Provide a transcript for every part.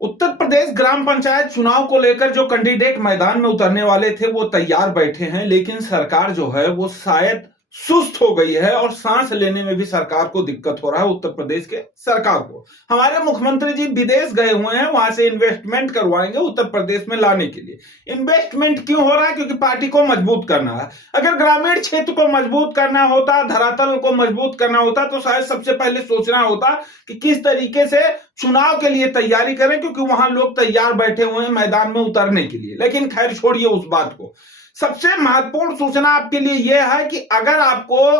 उत्तर प्रदेश ग्राम पंचायत चुनाव को लेकर जो कैंडिडेट मैदान में उतरने वाले थे वो तैयार बैठे हैं, लेकिन सरकार जो है वो शायद सुस्त हो गई है और सांस लेने में भी सरकार को दिक्कत हो रहा है। उत्तर प्रदेश के सरकार को हमारे मुख्यमंत्री जी विदेश गए हुए हैं, वहां से इन्वेस्टमेंट करवाएंगे उत्तर प्रदेश में लाने के लिए। इन्वेस्टमेंट क्यों हो रहा है? क्योंकि पार्टी को मजबूत करना है। अगर ग्रामीण क्षेत्र को मजबूत करना होता, धरातल को मजबूत करना होता, तो शायद सबसे पहले सोचना होता कि किस तरीके से चुनाव के लिए तैयारी करें, क्योंकि वहां लोग तैयार बैठे हुए हैं मैदान में उतरने के लिए। लेकिन खैर छोड़िए उस बात को। सबसे महत्वपूर्ण सूचना आपके लिए यह है कि अगर आपको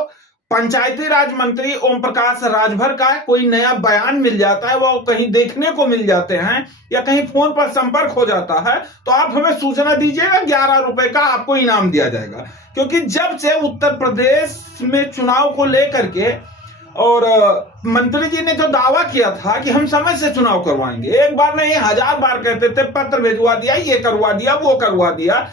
पंचायती राज मंत्री ओम प्रकाश राजभर का कोई नया बयान मिल जाता है, वो कहीं देखने को मिल जाते हैं या कहीं फोन पर संपर्क हो जाता है, तो आप हमें सूचना दीजिएगा। 11 रुपए का आपको इनाम दिया जाएगा। क्योंकि जब से उत्तर प्रदेश में चुनाव को लेकर के और मंत्री जी ने जो दावा किया था कि हम समय से चुनाव करवाएंगे, एक बार नहीं 1000 बार कहते थे, पत्र भिजवा दिया, ये करवा दिया, वो करवा दिया,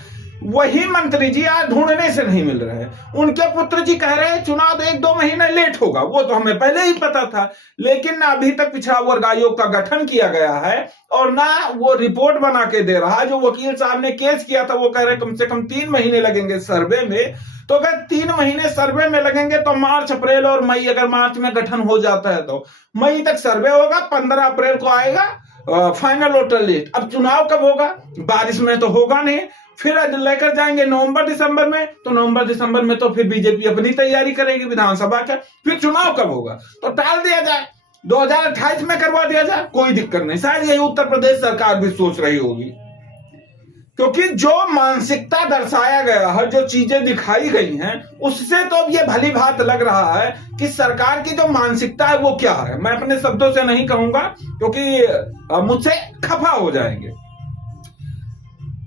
वही मंत्री जी आज ढूंढने से नहीं मिल रहे हैं। उनके पुत्र जी कह रहे हैं चुनाव 1-2 महीने लेट होगा। वो तो हमें पहले ही पता था, लेकिन ना अभी तक पिछड़ा वर्ग आयोग का गठन किया गया है और ना वो रिपोर्ट बना के दे रहा है। जो वकील साहब ने केस किया था वो कह रहे कम से कम 3 महीने लगेंगे सर्वे में। तो अगर 3 महीने सर्वे में लगेंगे तो मार्च, अप्रैल और मई, अगर मार्च में गठन हो जाता है तो मई तक सर्वे होगा, 15 अप्रैल को आएगा फाइनल वोटर लिस्ट। अब चुनाव कब होगा? बारिश में तो होगा नहीं। फिर लेकर जाएंगे नवंबर दिसंबर में, तो नवंबर दिसंबर में तो फिर बीजेपी अपनी तैयारी करेगी विधानसभा का। फिर चुनाव कब होगा? तो टाल दिया जाए, 2028 में करवा दिया जाए, कोई दिक्कत नहीं। शायद यही उत्तर प्रदेश सरकार भी सोच रही होगी, क्योंकि जो मानसिकता दर्शाया गया है, जो चीजें दिखाई गई हैं, उससे तो अब ये भली भांति लग रहा है कि सरकार की जो मानसिकता है वो क्या है। मैं अपने शब्दों से नहीं कहूंगा क्योंकि मुझसे खफा हो जाएंगे।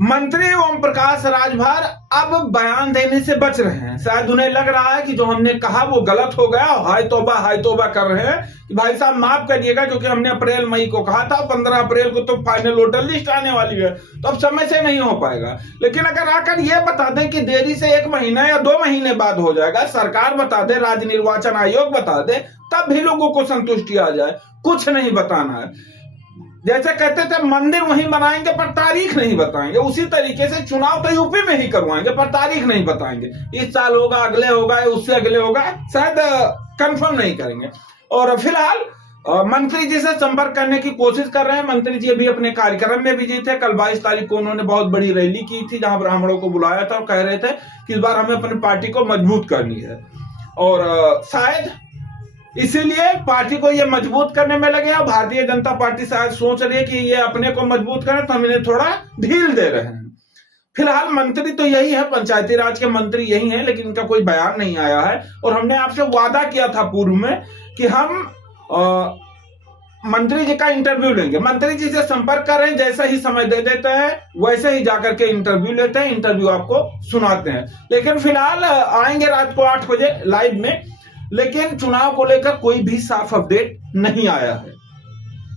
मंत्री ओम प्रकाश राजभर अब बयान देने से बच रहे हैं। शायद उन्हें लग रहा है कि जो हमने कहा वो गलत हो गया, हाय तौबा कर रहे हैं कि भाई साहब माफ करिएगा, क्योंकि हमने अप्रैल मई को कहा था, 15 अप्रैल को तो फाइनल वोटर लिस्ट आने वाली है, तो अब समय से नहीं हो पाएगा। लेकिन अगर आकर ये बता दे कि देरी से 1 महीना या 2 महीने बाद हो जाएगा, सरकार बता दे, राज्य निर्वाचन आयोग बता दे, तब भी लोगों को संतुष्टि आ जाए। कुछ नहीं बताना है। जैसे कहते थे मंदिर वहीं बनाएंगे पर तारीख नहीं बताएंगे, उसी तरीके से चुनाव तो यूपी में ही करवाएंगे पर तारीख नहीं बताएंगे। इस साल होगा, अगले होगा, उससे अगले होगा, शायद कंफर्म नहीं करेंगे। और फिलहाल मंत्री जी से संपर्क करने की कोशिश कर रहे हैं। मंत्री जी अभी अपने कार्यक्रम में बिजी थे। कल 22 तारीख को उन्होंने बहुत बड़ी रैली की थी जहां ब्राह्मणों को बुलाया था और कह रहे थे कि इस बार हमें अपनी पार्टी को मजबूत करनी है और शायद इसीलिए पार्टी को ये मजबूत करने में लगे हैं। भारतीय जनता पार्टी शायद सोच रही है कि ये अपने को मजबूत करें तो हम इन्हें थोड़ा ढील दे रहे हैं। फिलहाल मंत्री तो यही है, पंचायती राज के मंत्री यही हैं, लेकिन इनका कोई बयान नहीं आया है। और हमने आपसे वादा किया था पूर्व में कि हम मंत्री जी का इंटरव्यू लेंगे। मंत्री जी से संपर्क कर रहे हैं, जैसा ही समय दे देते हैं वैसे ही जाकर के इंटरव्यू लेते हैं, इंटरव्यू आपको सुनाते हैं। लेकिन फिलहाल आएंगे रात को 8 बजे लाइव में, लेकिन चुनाव को लेकर कोई भी साफ अपडेट नहीं आया है।